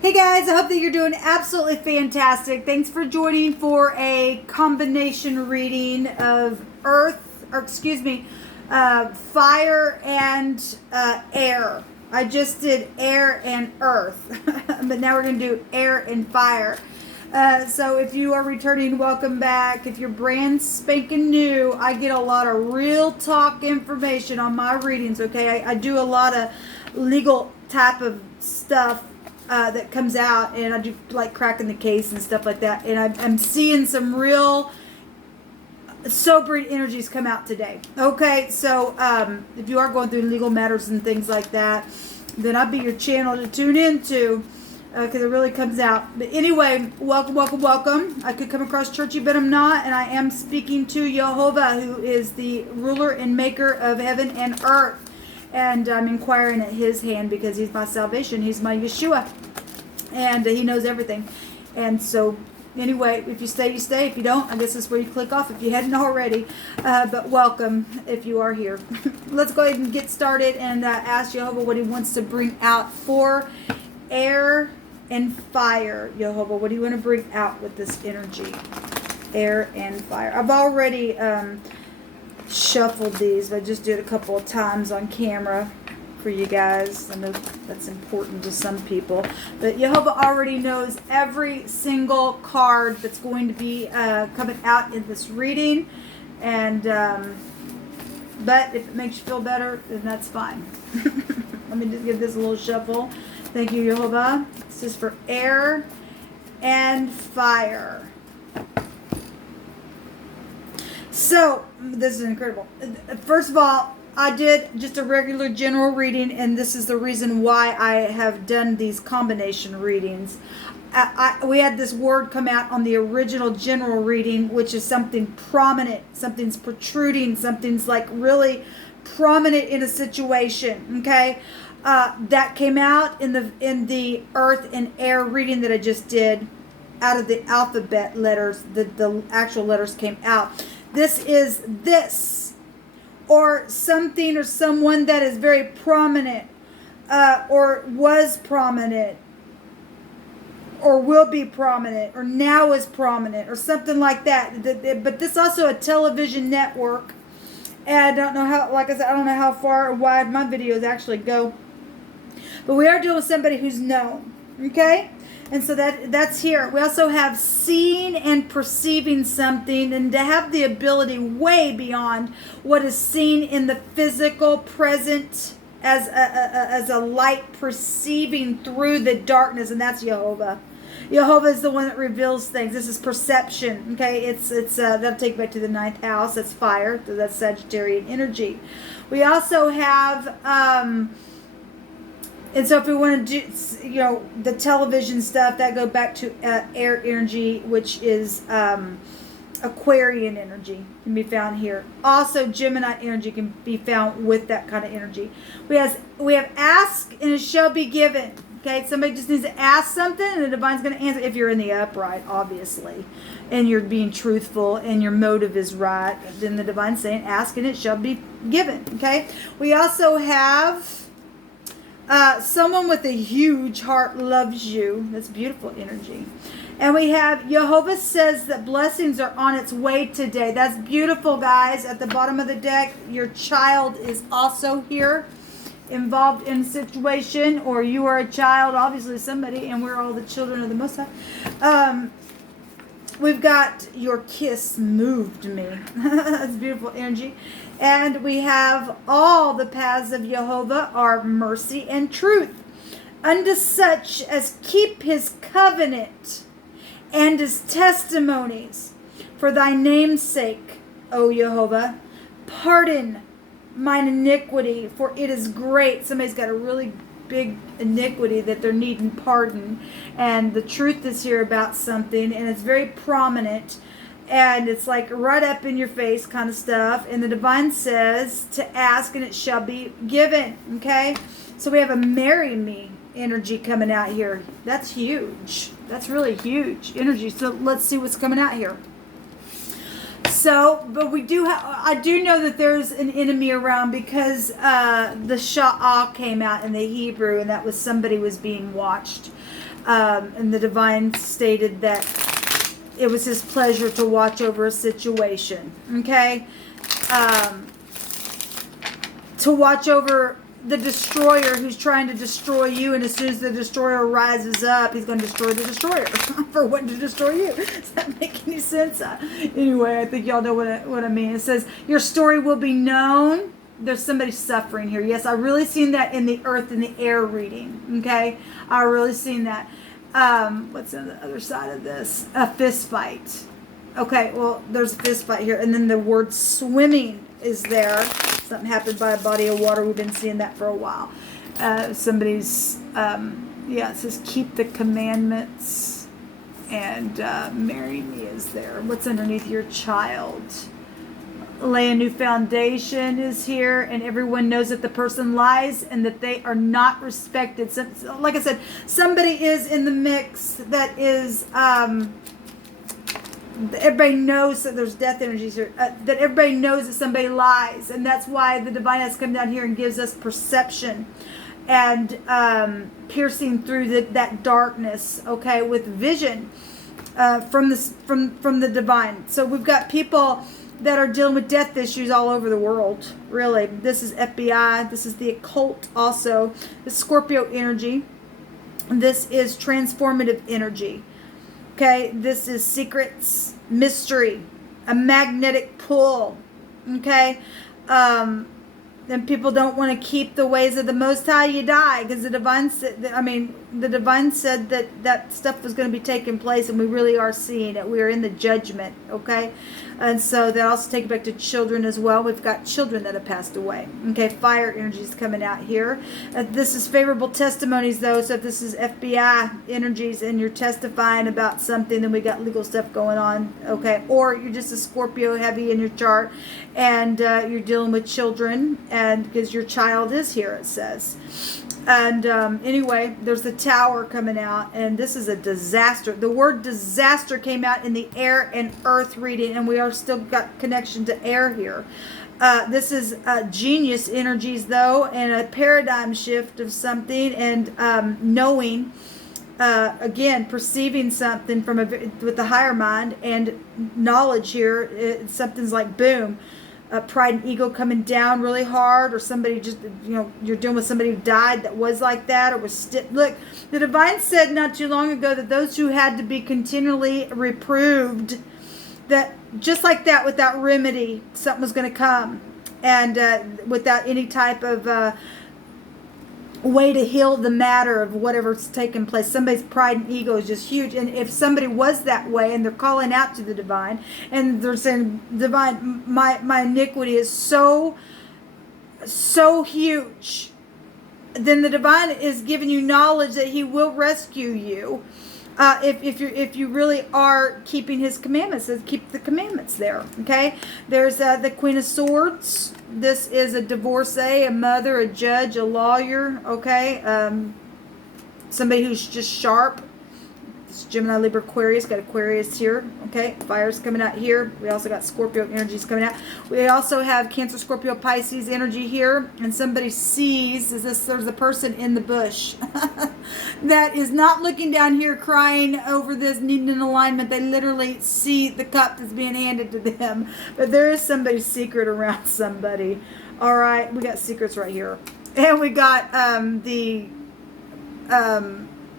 Hey guys, I hope that you're doing absolutely fantastic. Thanks for joining for a combination reading of fire and air. I just did air and earth, but now we're going to do air and fire. So if you are returning, welcome back. If you're brand spanking new, I get a lot of real talk information on my readings, okay? I do a lot of legal type of stuff that comes out, and I do like cracking the case and stuff like that. And I'm seeing some real sobering energies come out today. Okay, so if you are going through legal matters and things like that, then I'll be your channel to tune into because it really comes out. But anyway, welcome. I could come across churchy, but I'm not, and I am speaking to Jehovah, who is the ruler and maker of heaven and earth. And I'm inquiring at his hand because he's my salvation. He's my Yeshua. And he knows everything. And so, anyway, if you stay, you stay. If you don't, I guess that's where you click off if you hadn't already. But welcome if you are here. Let's go ahead and get started and ask Jehovah what he wants to bring out for air and fire. Jehovah, what do you want to bring out with this energy? Air and fire. I've already shuffled these, but I just did a couple of times on camera for you guys. I know that's important to some people, but Jehovah already knows every single card that's going to be coming out in this reading, and but if it makes you feel better, then that's fine. Let me just give this a little shuffle. Thank you, Jehovah. This is for air and fire. So, this is incredible. First of all, I did just a regular general reading, and this is the reason why I have done these combination readings. We had this word come out on the original general reading, which is something prominent, something's protruding, something's like really prominent in a situation, okay? That came out in the earth and air reading that I just did out of the alphabet letters. The actual letters came out. This is this, or something or someone that is very prominent, or was prominent, or will be prominent, or now is prominent, or something like that. But this also a television network, and I don't know how, like I said, I don't know how far or wide my videos actually go, but we are dealing with somebody who's known, okay? And so that's here. We also have seeing and perceiving something, and to have the ability way beyond what is seen in the physical present as a light perceiving through the darkness, and that's Jehovah. Jehovah is the one that reveals things. This is perception. Okay, it's that'll take you back to the 9th house. That's fire. So that's Sagittarian energy. We also have and so if we want to do, the television stuff, that go back to air energy, which is Aquarian energy, can be found here. Also, Gemini energy can be found with that kind of energy. We have ask and it shall be given. Okay, somebody just needs to ask something and the divine's going to answer if you're in the upright, obviously, and you're being truthful and your motive is right. Then the divine's saying ask and it shall be given. Okay, we also have someone with a huge heart loves you. That's beautiful energy. And we have Jehovah says that blessings are on its way today. That's beautiful, guys. At the bottom of the deck, your child is also here, involved in a situation, or you are a child, obviously somebody, and we're all the children of the Most High. We've got your kiss moved me. That's beautiful energy. And we have all the paths of Jehovah are mercy and truth, unto such as keep his covenant and his testimonies. For thy name's sake, O Jehovah, pardon mine iniquity, for it is great. Somebody's got a really big iniquity that they're needing pardon, and the truth is here about something, and it's very prominent, and it's like right up in your face kind of stuff. And the divine says to ask and it shall be given. Okay, so we have a marry me energy coming out here. That's huge. That's really huge energy. So let's see what's coming out here. So, but we do have, I do know that there's an enemy around because the Sha'ah came out in the Hebrew, and that was somebody was being watched. And the divine stated that it was his pleasure to watch over a situation. Okay? To watch over the destroyer who's trying to destroy you, and as soon as the destroyer rises up, he's going to destroy the destroyer for wanting to destroy you. Does that make any sense? Anyway, I think y'all know what I mean. It says, your story will be known. There's somebody suffering here. Yes, I really seen that in the earth and the air reading. Okay? I really seen that. What's on the other side of this? A fist fight. Okay, well, there's a fist fight here. And then the word swimming is there. Something happened by a body of water. We've been seeing that for a while. Somebody's, it says keep the commandments and marry me is there. What's underneath your child? Lay a new foundation is here, and everyone knows that the person lies and that they are not respected. So, like I said, somebody is in the mix that is... everybody knows that there's death energies here, that everybody knows that somebody lies, and that's why the divine has come down here and gives us perception and piercing through that darkness, okay, with vision from the divine. So we've got people that are dealing with death issues all over the world, really. This is FBI, this is the occult also, the Scorpio energy, this is transformative energy. Okay, this is secrets, mystery, a magnetic pull. Okay, and people don't want to keep the ways of the Most High. You die, because the divine said. The divine said that stuff was going to be taking place, and we really are seeing it. We are in the judgment. Okay, and so that also take it back to children as well. We've got children that have passed away. Okay, fire energy is coming out here. This is favorable testimonies, though. So if this is FBI energies and you're testifying about something, then we got legal stuff going on. Okay, or you're just a Scorpio heavy in your chart, and you're dealing with children, and because your child is here, it says. And anyway, there's the tower coming out, and this is a disaster. The word disaster came out in the air and earth reading, and we are still got connection to air here. This is genius energies, though, and a paradigm shift of something, and knowing, again, perceiving something with the higher mind, and knowledge here. Something's like boom. Pride and ego coming down really hard, or somebody just, you're dealing with somebody who died that was like that, or was look, the divine said not too long ago that those who had to be continually reproved, that just like that, without remedy, something was going to come, and without any type of way to heal the matter of whatever's taking place. Somebody's pride and ego is just huge, and if somebody was that way and they're calling out to the divine and they're saying, divine, my iniquity is so huge, then the divine is giving you knowledge that he will rescue you if you really are keeping his commandments. So keep the commandments there. Okay, there's the Queen of Swords. This is a divorcee, a mother, a judge, a lawyer. Okay, somebody who's just sharp. It's Gemini, Libra, Aquarius. Got Aquarius here. Okay, fire's coming out here. We also got Scorpio energies coming out. We also have Cancer, Scorpio, Pisces energy here. And somebody sees, there's a person in the bush that is not looking down here crying over this, needing an alignment. They literally see the cup that's being handed to them. But there is somebody's secret around somebody. All right, we got secrets right here. And we got the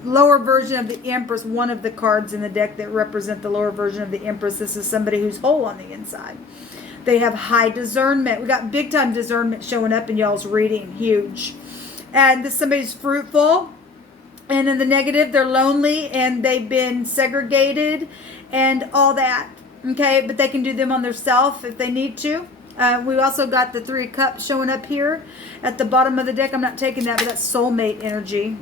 lower version of the Empress, one of the cards in the deck that represent the lower version of the Empress. This is somebody who's whole on the inside. They have high discernment. We got big time discernment showing up in y'all's reading. Huge. And this somebody's fruitful. And in the negative, they're lonely and they've been segregated and all that. Okay, but they can do them on their self if they need to. We also got the 3 of Cups showing up here at the bottom of the deck. I'm not taking that, but that's soulmate energy.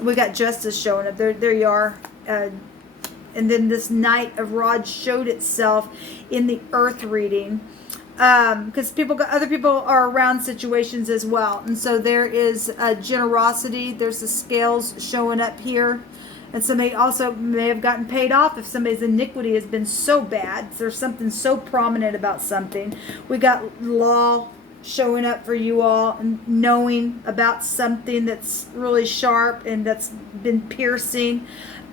We got Justice showing up. There you are. And then this Knight of Rods showed itself in the Earth reading. Because other people are around situations as well. And so there is generosity. There's the scales showing up here. And somebody also may have gotten paid off if somebody's iniquity has been so bad. There's something so prominent about something. We got law showing up for you all, and knowing about something that's really sharp and that's been piercing,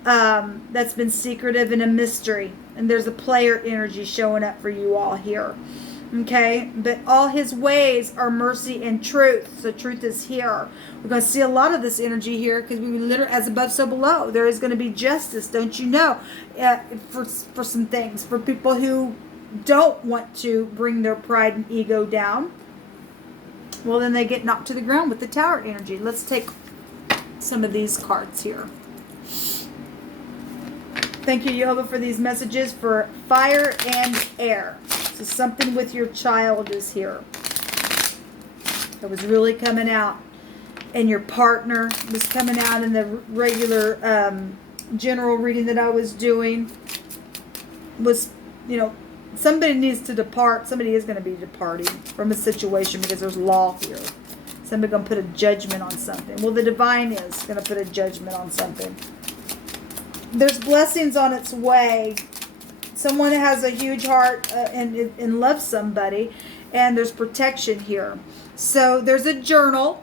that's been secretive and a mystery. And there's a player energy showing up for you all here. Okay, but all his ways are mercy and truth. So truth is here. We're going to see a lot of this energy here, because we literally, as above, so below. There is going to be justice, don't you know, for some things. For people who don't want to bring their pride and ego down, well, then they get knocked to the ground with the Tower energy. Let's take some of these cards here. Thank you, Jehovah, for these messages for fire and air. So something with your child is here. That was really coming out. And your partner was coming out in the regular general reading that I was doing. Was, you know, somebody needs to depart. Somebody is going to be departing from a situation, because there's law here. Somebody's going to put a judgment on something. Well, the divine is going to put a judgment on something. There's blessings on its way. Someone has a huge heart and loves somebody, and there's protection here. So there's a journal.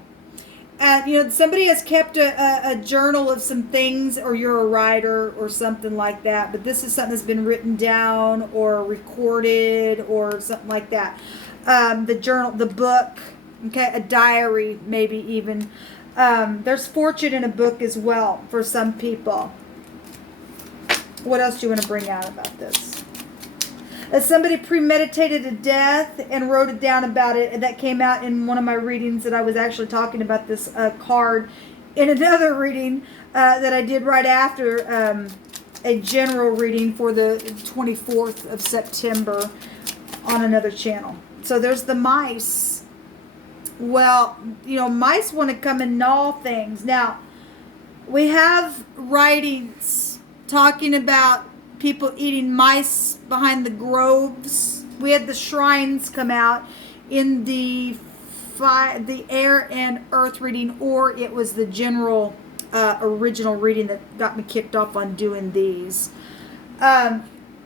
You know, somebody has kept a journal of some things, or you're a writer or something like that. But this is something that's been written down or recorded or something like that. The journal, the book, okay, a diary, maybe even. There's fortune in a book as well for some people. What else do you want to bring out about this? Somebody premeditated a death and wrote it down about it. And that came out in one of my readings, that I was actually talking about this card in another reading that I did right after a general reading for the 24th of September on another channel. So there's the mice. Well, you know, mice want to come and gnaw things. Now, we have writings talking about people eating mice behind the groves. We had the shrines come out in the air and earth reading, or it was the general original reading that got me kicked off on doing these.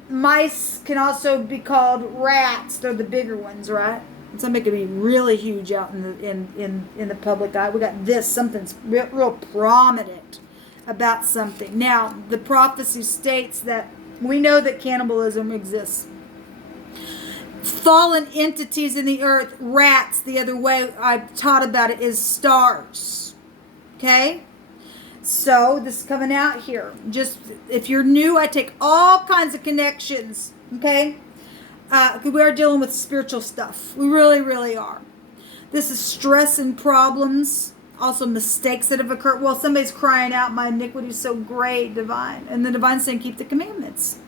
Mice can also be called rats. They're the bigger ones, right? Somebody could be really huge out in the public eye. We got this, something's real prominent about something. Now, the prophecy states that we know that cannibalism exists. Fallen entities in the earth, rats, the other way I've taught about it is stars. Okay? So, this is coming out here. Just, if you're new, I take all kinds of connections. Okay? We are dealing with spiritual stuff. We really, really are. This is stress and problems. Also mistakes that have occurred. Well, somebody's crying out, my iniquity is so great, divine. And the divine's saying, keep the commandments.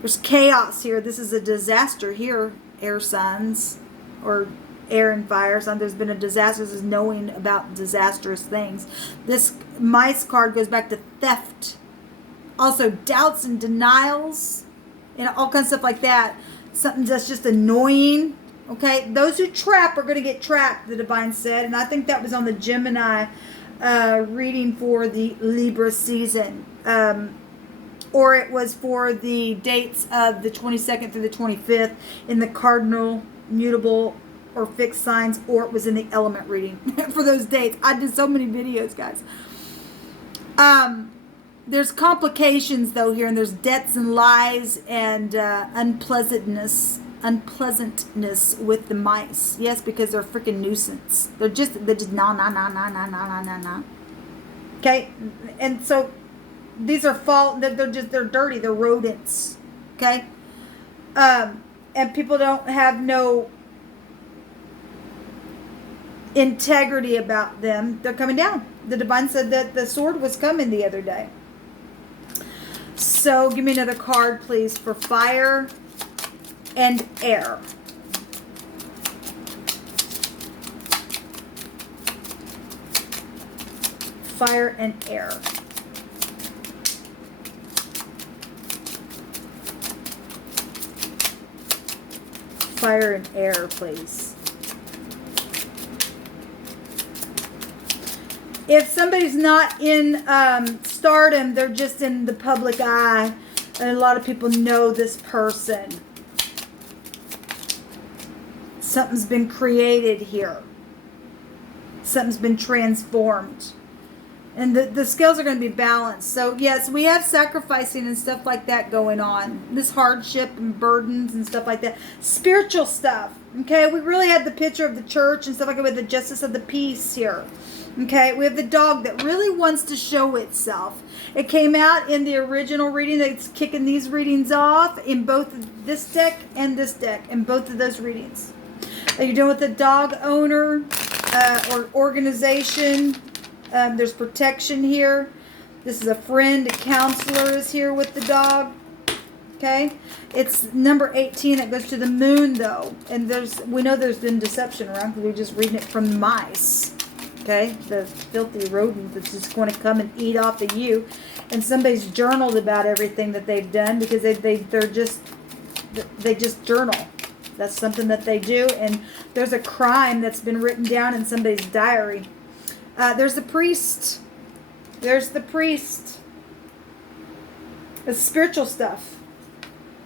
There's chaos here. This is a disaster here, air signs, or air and fire signs. There's been a disaster. This is knowing about disastrous things. This mice card goes back to theft. Also doubts and denials, and all kinds of stuff like that. Something that's just annoying. Okay, those who trap are going to get trapped, the divine said. And I think that was on the Gemini reading for the Libra season. Or it was for the dates of the 22nd through the 25th in the cardinal, mutable, or fixed signs. Or it was in the element reading for those dates. I did so many videos, guys. There's complications, though, here. And there's debts and lies and unpleasantness with the mice. Yes, because they're a freaking nuisance. They're just nah. Okay, and so these are they're dirty. They're rodents. Okay, and people don't have no integrity about them. They're coming down. The divine said that the sword was coming the other day. So give me another card, please, for fire and air. Fire and air. Fire and air, please. If somebody's not in stardom, they're just in the public eye, and a lot of people know this person. Something's been created here. Something's been transformed. And the scales are going to be balanced. So, yes, we have sacrificing and stuff like that going on. This hardship and burdens and stuff like that. Spiritual stuff. Okay, we really had the picture of the church and stuff like that with the justice of the peace here. Okay, we have the dog that really wants to show itself. It came out in the original reading. It's kicking these readings off in both this deck and this deck, in both of those readings. You're dealing with a dog owner or organization. There's protection here. This is a friend, a counselor is here with the dog. Okay, it's number 18 that goes to the moon though, and we know there's been deception around because we're just reading it from the mice. Okay, the filthy rodent that's just going to come and eat off of you, and somebody's journaled about everything that they've done because they just journal. That's something that they do, and there's a crime that's been written down in somebody's diary. There's the priest. There's the priest. It's spiritual stuff,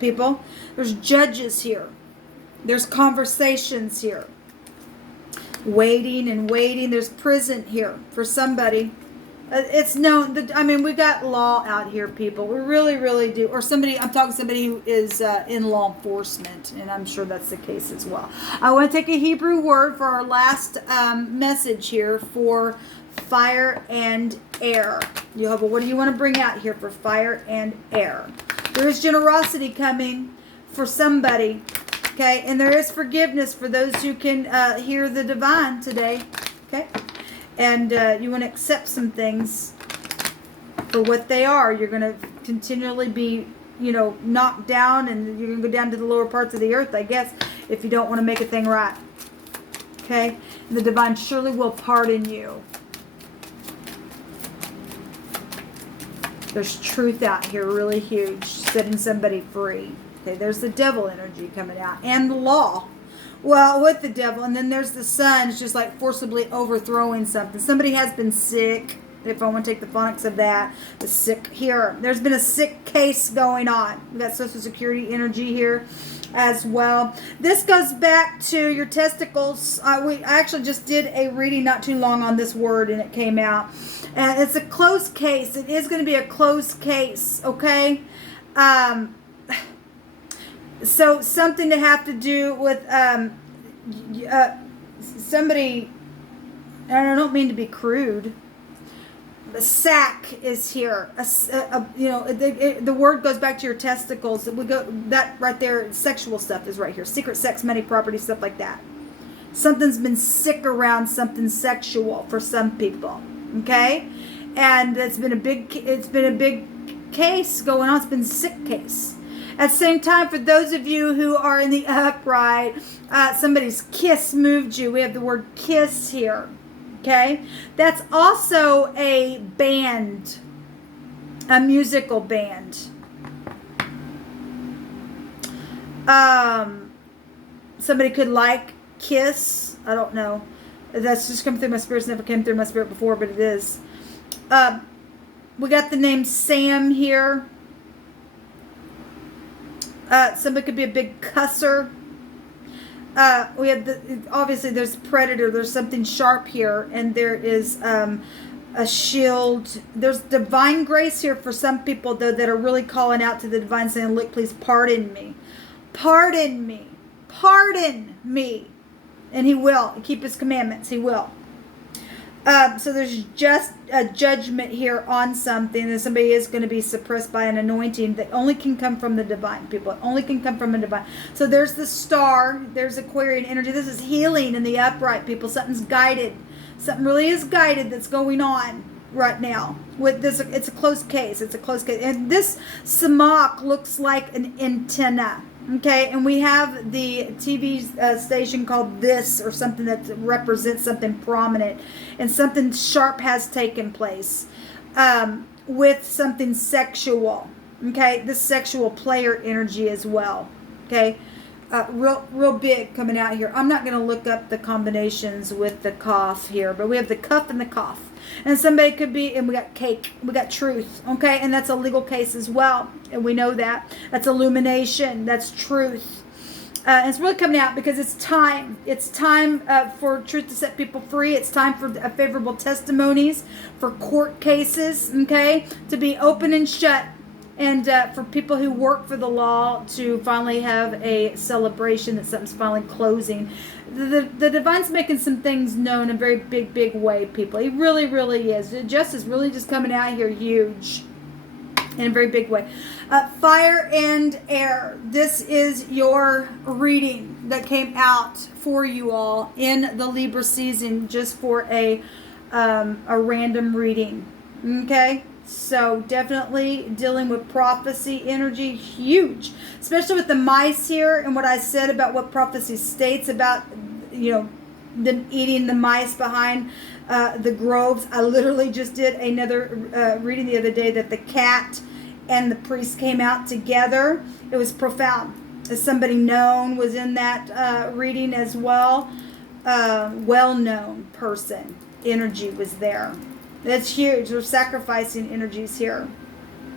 people. There's judges here. There's conversations here. Waiting and waiting. There's prison here for somebody. It's known that, I mean, we got law out here, people. We really, really do. Or somebody, I'm talking somebody who is in law enforcement, and I'm sure that's the case as well. I want to take a Hebrew word for our last message here for fire and air. Jehovah, what do you want to bring out here for fire and air? There is generosity coming for somebody, okay? And there is forgiveness for those who can hear the divine today, okay? And you want to accept some things for what they are. You're going to continually be, knocked down, and you're going to go down to the lower parts of the earth, I guess, if you don't want to make a thing right. Okay? And the divine surely will pardon you. There's truth out here, really huge, setting somebody free. Okay, there's the devil energy coming out, and the law. Well, with the devil, and then there's the sun. It's just like forcibly overthrowing something. Somebody has been sick. If I want to take the phonics of that, the sick here. There's been a sick case going on. We've got Social Security energy here as well. This goes back to your testicles. I actually just did a reading not too long on this word, and it came out. And it's a closed case. It is going to be a closed case, okay? So something to have to do with somebody, and I don't mean to be crude, but sack is here. The word goes back to your testicles. That right there, sexual stuff is right here. Secret sex, money, property, stuff like that. Something's been sick around something sexual for some people. Okay? And it's been a big case going on. It's been a sick case. At the same time, for those of you who are in the upright, somebody's kiss moved you. We have the word kiss here. Okay? That's also a band, a musical band. Somebody could like kiss. I don't know. That's just come through my spirit. It's never came through my spirit before, but it is. We got the name Sam here. Somebody could be a big cusser. We have obviously there's predator. There's something sharp here, and there is a shield. There's divine grace here for some people though that are really calling out to the divine, saying, "Look, please pardon me, pardon me, pardon me," and He will keep His commandments. He will. So there's just a judgment here on something, and somebody is going to be suppressed by an anointing that only can come from the divine, people. It only can come from a divine. So there's the star. There's Aquarian energy. This is healing in the upright, people. Something's guided. Something really is guided that's going on right now. With this, it's a closed case. It's a closed case. And this samak looks like an antenna. Okay, and we have the TV station called This, or something that represents something prominent, and something sharp has taken place with something sexual. Okay, this sexual player energy as well. Okay, real big coming out here. I'm not going to look up the combinations with the cough here, but we have the cuff and the cough. And somebody could be, and we got cake, we got truth, okay? And that's a legal case as well, and we know that. That's illumination, that's truth. And it's really coming out because it's time. It's time for truth to set people free. It's time for favorable testimonies, for court cases, okay, to be open and shut. And for people who work for the law to finally have a celebration that something's finally closing. The Divine's making some things known in a very big way, people. He really, really is. Justice really just coming out here huge in a very big way. Fire and air. This is your reading that came out for you all in the Libra season, just for a random reading. Okay? So definitely dealing with prophecy energy, huge. Especially with the mice here and what I said about what prophecy states about, them eating the mice behind the groves. I literally just did another reading the other day that the cat and the priest came out together. It was profound. As somebody known was in that reading as well. Well-known person. Energy was there. That's huge. There's sacrificing energies here.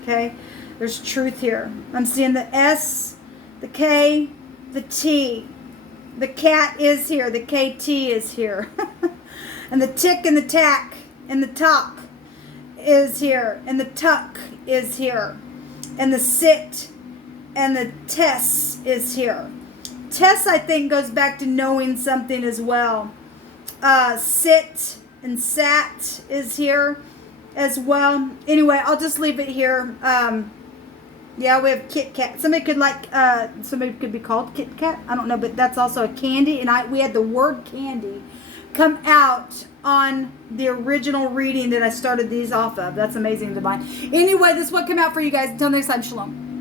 Okay? There's truth here. I'm seeing the S, the K, the T. The cat is here. The KT is here. And the tick and the tack and the talk is here. And the tuck is here. And the sit and the tess is here. Tess, I think, goes back to knowing something as well. Sit and sat is here as well. Anyway, I'll just leave it here. Yeah, we have Kit Kat. Somebody could be called Kit Kat. I don't know, but that's also a candy. And we had the word candy come out on the original reading that I started these off of. That's amazing, Divine. Anyway, this is what came out for you guys. Until next time, shalom.